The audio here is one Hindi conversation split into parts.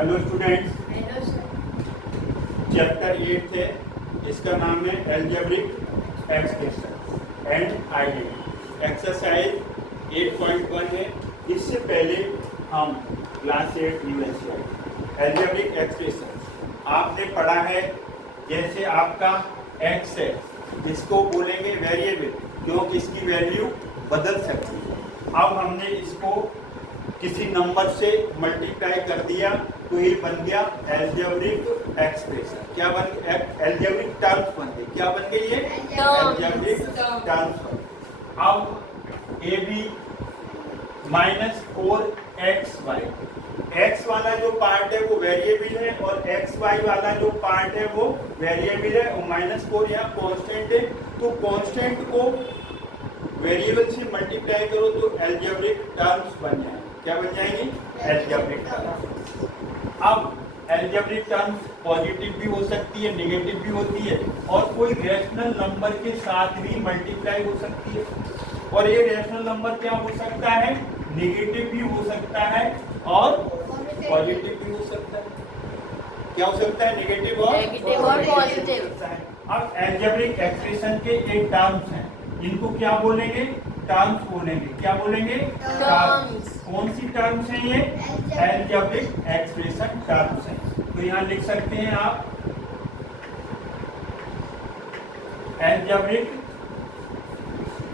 Hello students, hello sir. Chapter 8 है, इसका नाम है algebraic expression and identity. Exercise 8.1 है। इससे पहले हम क्लास 8 यूएसए अलजेब्रिक एक्सप्रेशन आपने पढ़ा है। जैसे आपका एक्स है, इसको बोलेंगे वेरिएबल, क्योंकि इसकी वैल्यू बदल सकती है। अब हमने इसको किसी नंबर से मल्टीप्लाई कर दिया तो ये बन गया अलजेब्रिक एक्सप्रेशन। क्या बन गया? अलजेब्रिक टर्म्स बन गई। क्या बन गई ये? Algebraic terms. अब ए बी -4xy, एक्स वाला जो पार्ट है वो वेरिएबल है और एक्स वाई वाला जो पार्ट है वो वेरिएबल है और -4 यहाँ कॉन्स्टेंट है। तो कॉन्स्टेंट को वेरिएबल से मल्टीप्लाई करो तो अलजेब्रिक टर्म्स बन जाएंगे। क्या बन जाएंगे? Algebraic terms. अब अलजेब्रिक टर्म्स पॉजिटिव भी हो सकती है, नेगेटिव भी होती है और कोई रैशनल नंबर के साथ भी मल्टीप्लाई हो सकती है। और ये रैशनल नंबर क्या हो सकता है? नेगेटिव भी हो सकता है और पॉजिटिव भी हो सकता है। क्या हो सकता है? नेगेटिव और पॉजिटिव। अब अलजेब्रिक एक्सप्रेशन के एक टर्म्स हैं, इनको क्या बोलेंगे? टर्म्स बोलेंगे। क्या बोलेंगे? टर्म्स। कौन सी टर्म्स हैं ये? अलजेब्रिक एक्सप्रेशन टर्म्स हैं। तो यहाँ लिख सकते हैं आप अलजेब्रिक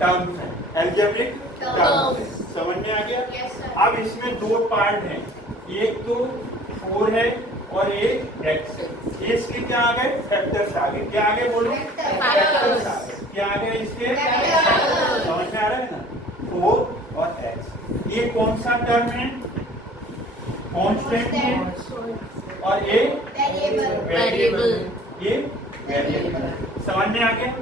टर्म्स हैं। अलजेब्रिक टर्म्स समझ में आ गया? Yes, sir. अब इसमें दो पार्ट हैं, एक तो 4 है और एक x है। इसके क्या आ गए? फैक्टर्स आ गए। क्या आ गए बोलो? फैक्टर्स आ गए। क्या आ गए इसके? समझ में आ रहा है ना? 4 और x। ये कौन सा टर्म है? कांस्टेंट है और ये वेरिएबल। ये वेरिएबल। समझ में आ गया?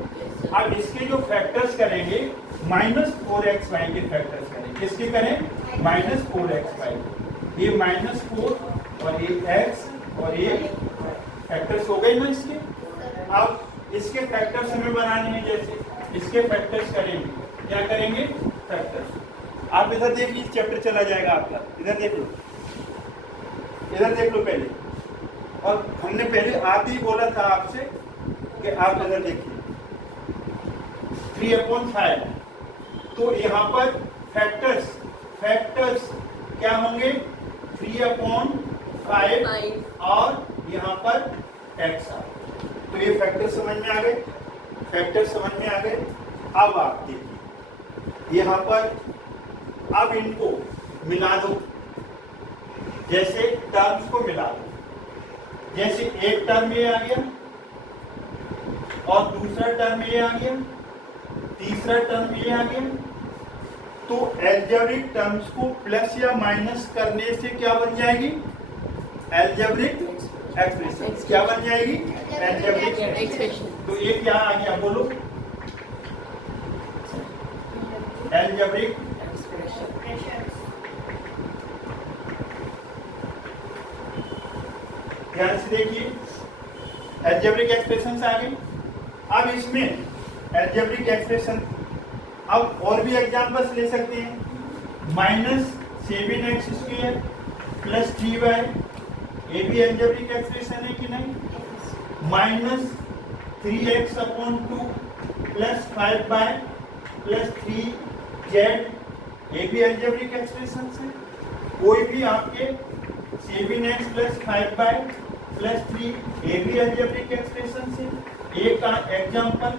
अब इसके जो फैक्टर्स करेंगे -4xy के फैक्टर्स करेंगे। किसके करें? -4xy। ये -4 और ये x और ये फैक्टर्स हो गए ना इसके। अब इसके फैक्टर्स हमें बनाने हैं। जैसे इसके फैक्टर्स करेंगे, क्या करेंगे? फैक्टर्स। आप इधर देख लीजिए, चैप्टर चला जाएगा आपका। इधर देख लो, इधर देख लो पहले। और हमने पहले आते ही बोला था आपसे कि आप इधर देखिए 3/5। तो यहाँ पर फैक्टर्स क्या होंगे? 3/5 और यहाँ पर x आ। तो ये फैक्टर समझ में आ गए। फैक्टर समझ में आ गए। अब आप देखिए यहाँ पर, अब इनको मिला दो। जैसे टर्म्स को मिला दो। जैसे एक टर्म ये आ गया और दूसरा टर्म ये आ गया, तीसरा टर्म ये आ गया। तो अलजेब्रिक टर्म्स को प्लस या माइनस करने से क्या बन जाएगी? Algebraic expression. क्या बन जाएगी? Algebraic expression. तो ये क्या आ गया बोलो? अलजेब्रिक ध्यान से देखिए, अलजेब्रिक एक्सप्रेशन आ गई। अब इसमें अलजेब्रिक एक्सप्रेशन, अब और भी एग्जांपल्स ले सकते हैं। -7x² + 3y, ये भी अलजेब्रिक एक्सप्रेशन है कि नहीं? -3x/2 + 5y + 3z, ये भी अलजेब्रिक एक्सप्रेशन है। कोई भी आपके 7x + 5y + 3, ये भी अलजेब्रिक एक्सप्रेशन है। एक एग्जाम्पल,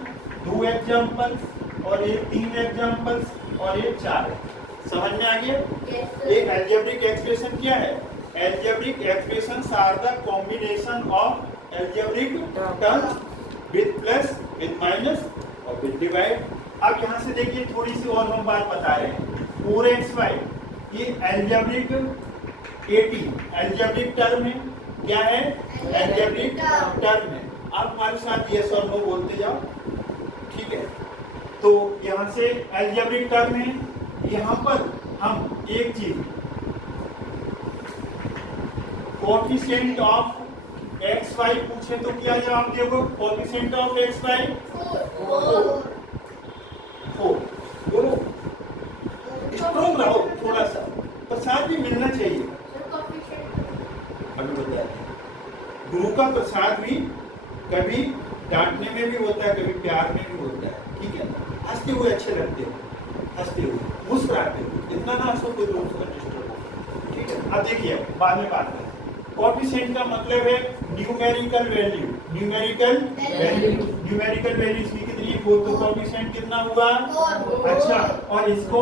2 एग्जाम्पल्स और ये 3 एग्जाम्पल्स और ये 4 है। समझ में आ गया? ये अलजेब्रिक एक्सप्रेशन क्या है? Algebraic expressions are the combination of algebraic terms with plus, with minus और विद डिवाइड। अब यहाँ से देखिए थोड़ी सी और हम बात बता रहे हैं। 4xy ये अलजेब्रिक 18 अलजेब्रिक टर्म है। क्या है? अलजेब्रिक टर्म है। आप हमारे साथ यस और नो बोलते जाओ, ठीक है? तो यहाँ से अलजेब्रिक टर्म है। यहाँ पर हम एक चीज, कोएफिशिएंट ऑफ xy पूछे तो क्या जवाब दोगे? Coefficient of xy 4। बोलो, स्ट्रॉन्ग रहो थोड़ा सा, पर साथ भी मिलना चाहिए। अभी जाते हैं। गुरु का प्रसाद भी कभी डांटने में भी होता है, कभी प्यार में भी होता है, ठीक है। हंसते हुए अच्छे लगते हैं, हंसते हुए, मुस्कुराते हुए, इतना ना हंसो कोई दोस्त का डिस्टर्ब हो, ठीक है। अब देखिए बाद में बात करें। कोएफिशिएंट का मतलब है numerical value, numerical value, numerical value इसकी कितनी है 4, तो कोएफिशिएंट कितना हुआ 4। अच्छा, और इसको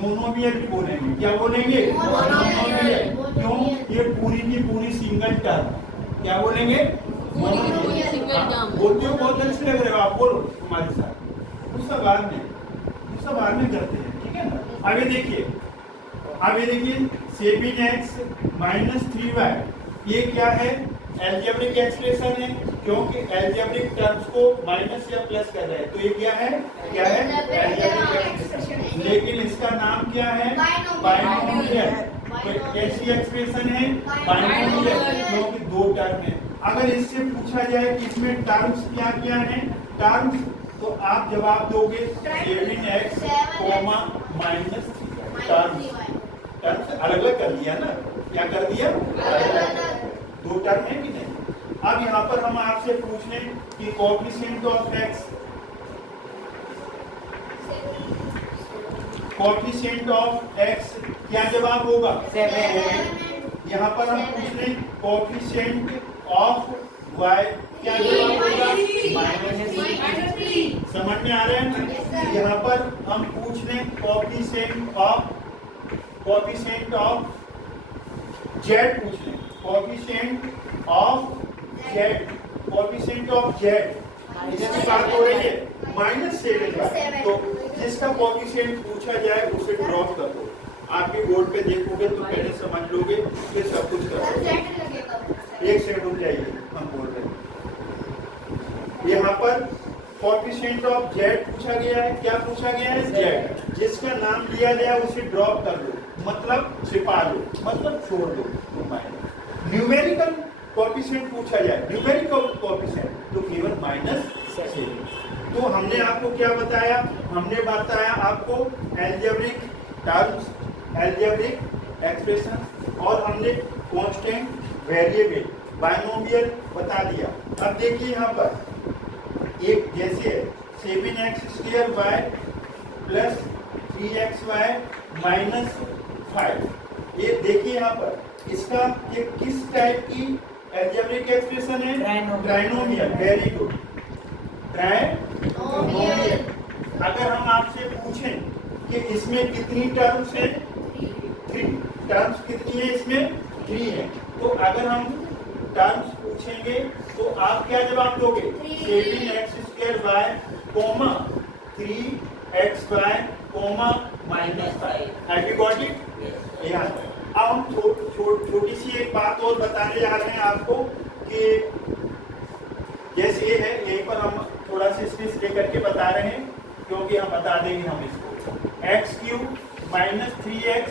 मोनोमियल भी बोलेंगे, क्या बोलेंगे मोनोमियल। क्यों? ये पूरी की पूरी सिंगल टर्म, क्या बोलेंगे मोनोमियल सिंगल टर्म। बोलते हो बहुत अच्छे लग रहे हो आप, बोलो हमारे साथ। उसका बाद में करते हैं, ठीक है ना। आगे देखिए 7x माइनस 3y, ये क्या है एल्जेब्रिक एक्सप्रेशन है, क्योंकि एल्जेब्रिक टर्म्स को माइनस या प्लस कर रहे हैं, तो ये क्या है एल्जेब्रिक एक्सप्रेशन। लेकिन इसका नाम क्या है बाइनोमियल। कैसी एक्सप्रेशन है बाइनोमियल, क्योंकि दो टर्म है। अगर इससे पूछा जाए कि इसमें टर्म्स क्या क्या है टर्म्स, तो आप जवाब दोगे 7x माइनस टर्म्स अलग अलग कर दिया ना, क्या कर दिया दो टर्म है कि नहीं। अब यहाँ पर हम आपसे पूछ लें कि coefficient of x, coefficient of x क्या जवाब होगा 7। यहाँ पर हम पूछ लें कोएफिशिएंट ऑफ y, क्या जवाब होगा -3। समझ में आ रहा है ना। यहाँ पर हम पूछ लें कोएफिशिएंट ऑफ z, पूछ लें कोएफिशिएंट ऑफ z, इसकी बात हो रही है -7। तो जिसका कोएफिशिएंट पूछा जाए उसे ड्रॉप कर दो। आपके बोर्ड पे देखोगे तो पहले समझ लोगे, फिर सब कुछ करोगे। एक सेकंड रुक जाइए, हम बोल रहे हैं। यहाँ पर कोएफिशिएंट ऑफ z पूछा गया है, क्या पूछा गया है z। जिसका नाम लिया गया उसे ड्रॉप कर दो, मतलब छिपा दो, मतलब छोड़ दो। न्यूमेरिकल कोएफिशिएंट पूछा जाए, न्यूमेरिकल कोएफिशिएंट, तो केवल -7। तो हमने आपको क्या बताया, हमने बताया आपको एल्जेब्रिक टर्म्स, एल्जेब्रिक एक्सप्रेशन, और हमने कांस्टेंट, वेरिएबल, बाइनोमियल बता दिया। अब देखिए यहाँ पर एक जैसे 7x² प्लस 3xy माइनस 5, ये देखिए यहाँ पर इसका ये किस टाइप की एल्जेब्रिक एक्सप्रेशन है ट्राइनोमियल। Very good, trinomial. अगर हम आपसे पूछें कि इसमें कितनी टर्म्स हैं 3 टर्म्स कितनी है इसमें 3 है, तो अगर हम टर्म्स पूछेंगे तो आप क्या जवाब दोगे 7x² comma 3xy comma -5। Have you got it. यहाँ अब हम छोटी सी एक बात और बताने जा रहे हैं आपको कि जैसे ये है, यहीं पर हम थोड़ा सा स्पेस लेकर के बता रहे हैं, क्योंकि हम बता देंगे हम इसको x³ minus 3x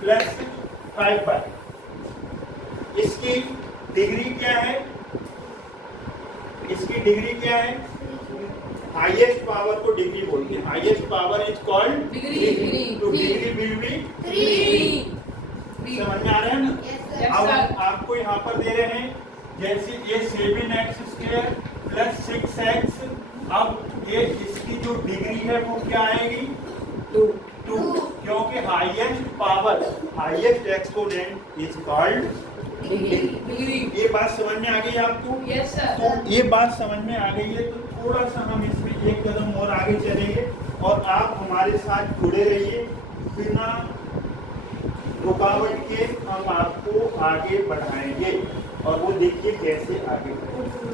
plus 5y, इसकी डिग्री क्या है, इसकी डिग्री क्या है, हाईएस्ट पावर को डिग्री बोलते हैं। Highest power is called degree, तो डिग्री विल बी 3। समझ में आ रहा है ना। अब आपको यहाँ पर दे रहे हैं जैसे ये 7x² प्लस 6x, अब ये इसकी जो डिग्री है वो क्या आएगी 2, क्योंकि highest power, highest exponent is called degree. ये बात समझ में आ गई आपको? Yes sir. तो ये बात समझ में आ गई है, तो थोड़ा सा हम इसमें एक कदम और आगे चलेंगे और आप हमारे साथ जुड़े रहिए, बिना रुकावट के हम आपको आगे बढ़ाएंगे और वो देखिए कैसे आगे बढ़ेंगे।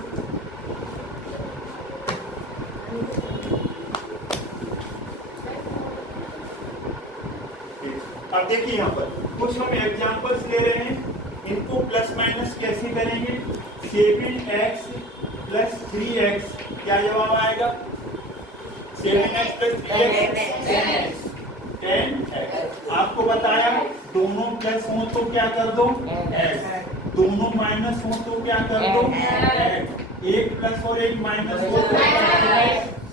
अब देखिए यहाँ पर कुछ हम एग्जांपल्स ले रहे हैं, इनको प्लस माइनस कैसे करेंगे। 7x प्लस 3x, क्या जवाब आएगा 7x प्लस 3x 10x। आपको बताया दोनों प्लस हो तो क्या कर दो x, दोनों माइनस हो तो क्या कर दो x, एक प्लस और एक माइनस हो तो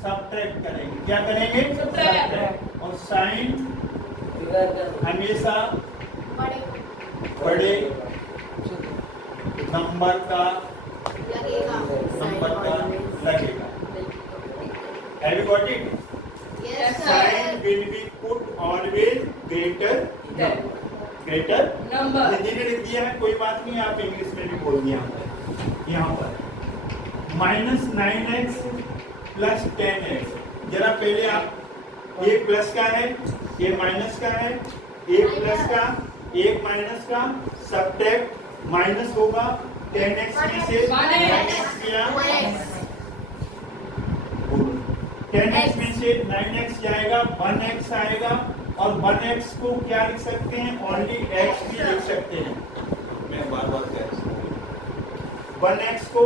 सब्ट्रैक्ट करेंगे, क्या करेंगे सब्ट्रैक्ट। और साइन हमेशा बड़े नंबर का लगेगा। लगेगा। Have you got it? Yes, Sign will be put always greater Number. Hindi में लिख दिया है, कोई बात नहीं, आप इंग्लिश में भी बोल दिया यहाँ पर -9x प्लस 10x। जरा पहले आप एक प्लस का है, ये माइनस का है, एक प्लस का, एक माइनस का, सब्ट्रैक्ट माइनस होगा 10x में से 9x किया, 10x में से 9x जाएगा, 1x आएगा, और 1x को क्या लिख सकते हैं, ओनली x भी लिख सकते हैं। मैं बार बार कह रहा हूँ 1x को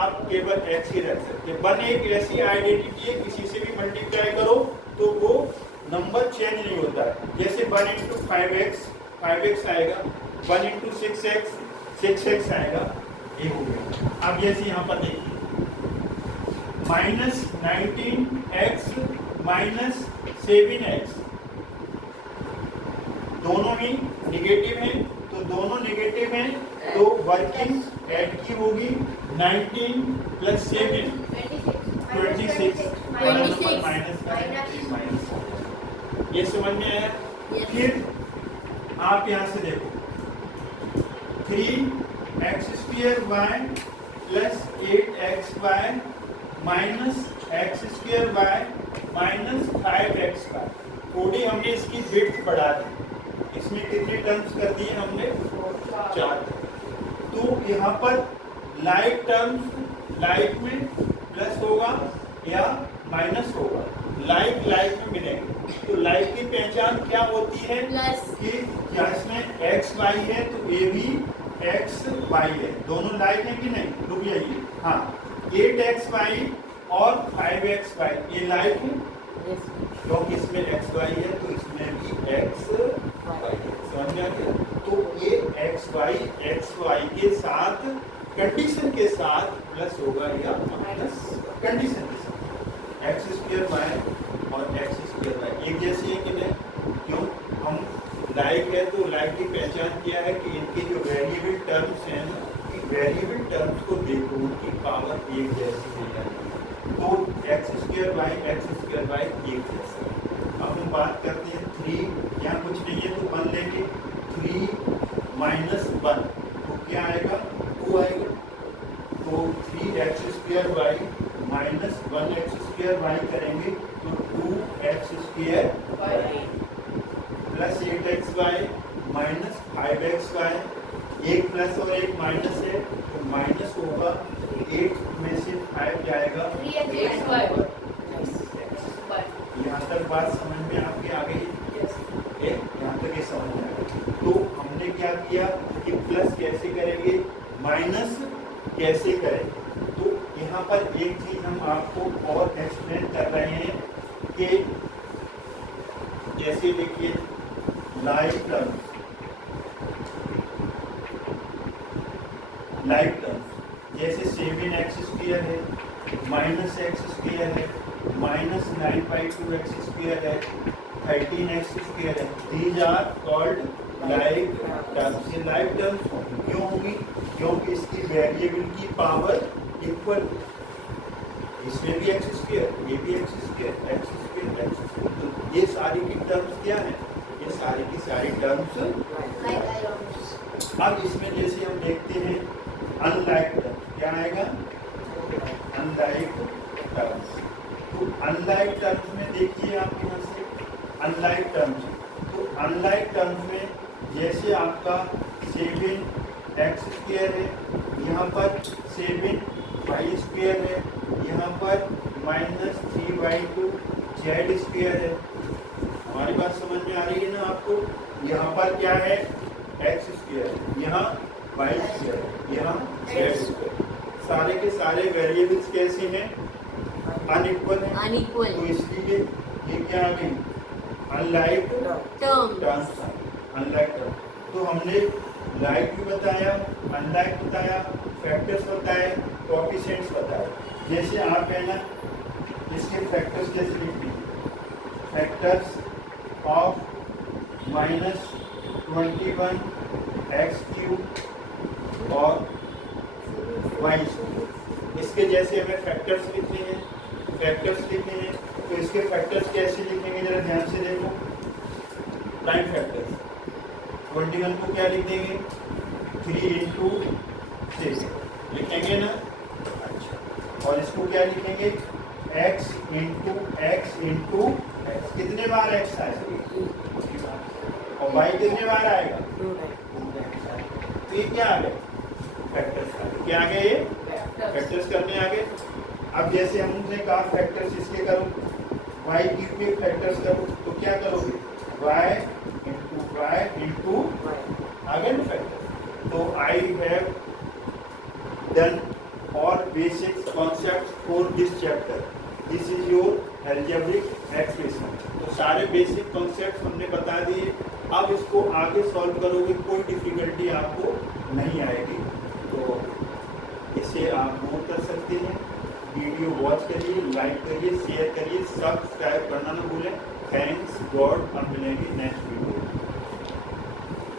आप केवल x ही रख सकते हैं। 1 एक ऐसी आइडेंटिटी है, किसी से भी मल्टीप्लाई करो तो वो नंबर चेंज नहीं होता है। जैसे 1 इंटू 5x 5x आएगा, 1 इंटू 6x 6x आएगा, ये हो गया। अब जैसे यहाँ पर देखिए -19x माइनस 7x, दोनों ही निगेटिव हैं, तो दोनों निगेटिव हैं तो वर्किंग ऐड की होगी। 19 प्लस 7 26 माइनस। ये समझ में आया? फिर आप यहाँ से देखो 3x² plus 8xy minus x² minus 5x²। थोड़ी हमने इसकी विड्थ बढ़ा दी, इसमें कितने टर्म्स कर दिए हमने, 4। तो यहाँ पर लाइक टर्म्स लाइक में प्लस होगा या माइनस होगा, लाइक लाइक में मिलेंगे। तो लाइक की पहचान क्या होती है कि क्या इसमें एक्स वाई है तो ये भी एक्स वाई है, दोनों लाइक है कि नहीं, रुक जाइए। हाँ 8xy और 5xy ये लाइक है, क्योंकि इसमें एक्स वाई है तो इसमें भी एक्स वाई है। समझ में आ गया? तो ये एक्स वाई के साथ कंडीशन के साथ प्लस होगा या माइनस कंडीशन के साथ। x² y और x² y एक जैसी है कि नहीं? क्यों? हम लाइक है तो लाइक की पहचान किया है कि इनके जो वेरिएबल टर्म्स हैं ना, वेरिएबल टर्म्स को देखो उनकी पावर एक जैसी है, तो x² y एक जैसा। अब हम बात करते हैं 3, यहाँ कुछ नहीं है तो 1 लेंगे, 3 माइनस 1 तो क्या आएगा, 2 आएगा। तो 3x² y minus 1x² y करेंगे तो 2x² y plus 8xy minus 5xy। एक प्लस और एक माइनस है तो माइनस होगा, 8 में से 5 जाएगा, यहाँ तक बात समझ में आपके आ गई? यहाँ तक ये समझ में आ गई। तो हमने क्या किया कि प्लस कैसे करेंगे, माइनस कैसे करेंगे। तो यहाँ पर एक चीज हम आपको और एक्सप्लेन कर रहे हैं कि जैसे देखिए लाइक टर्म्स जैसे 7x² है, माइनस x² है, माइनस 9/2x² है, 13x² है। These are called like terms. ये लाइक टर्म्स क्यों होगी? क्योंकि इसकी वेरिएबल की पावर इक्वल, इसमें भी x², ये भी x²। तो ये सारी की टर्म्स क्या है? ये सारी की सारी टर्म्स। अब इसमें जैसे हम देखते हैं अनलाइक टर्म्स, क्या आएगा, अनलाइक टर्म्स। तो अनलाइक टर्म्स में देखिए आप यहाँ से अनलाइक टर्म्स, तो अनलाइक टर्म्स में जैसे आपका 7x² है, यहाँ पर 7y² है, यहाँ पर माइनस 3/2 z² है। हमारी बात समझ में आ रही है ना आपको? यहाँ पर क्या है, x², यहाँ y², यहाँ z²। सारे के सारे वेरिएबल्स कैसे हैं, अनइक्वल हैं, तो इसलिए ये क्या आ गई, अनलाइक टर्म्स। अनलाइक टर्म्स तो हमने लाइक भी बताया, अनलाइक बताया, फैक्टर्स बताए, कोएफिशिएंट्स बताए। जैसे आप है ना इसके फैक्टर्स कैसे लिखते हैं, फैक्टर्स ऑफ -21x³ और वाई स्क्वायर। इसके जैसे हमें फैक्टर्स लिखने हैं, तो इसके फैक्टर्स कैसे लिखेंगे जरा ध्यान से देखो। प्राइम फैक्टर्स 21 को क्या लिख देंगे 3 इंटू 6 लिखेंगे ना। अच्छा, और इसको क्या लिखेंगे x into x into x. कितने बार x आएगा और y कितने बार आएगा। तो ये क्या आ गए फैक्टर्स आ गए। क्या आ गए ये फैक्टर्स करने आ गए। अब जैसे हमने कहा फैक्टर्स इसके करो y क्यूब के फैक्टर्स करो तो क्या करोगे y इंटू आगे ना फैक्टर। तो I have done all basic concepts for this chapter. This is your algebraic expression. तो सारे बेसिक कॉन्सेप्ट्स हमने बता दिए। अब इसको आगे सॉल्व करोगे कोई डिफिकल्टी आपको नहीं आएगी। तो इसे आप नोट कर सकते हैं। वीडियो वॉच करिए, लाइक करिए, शेयर करिए, सब्सक्राइब करना ना भूलें। Thanks God. हम मिलेंगे नेक्स्ट वीडियो।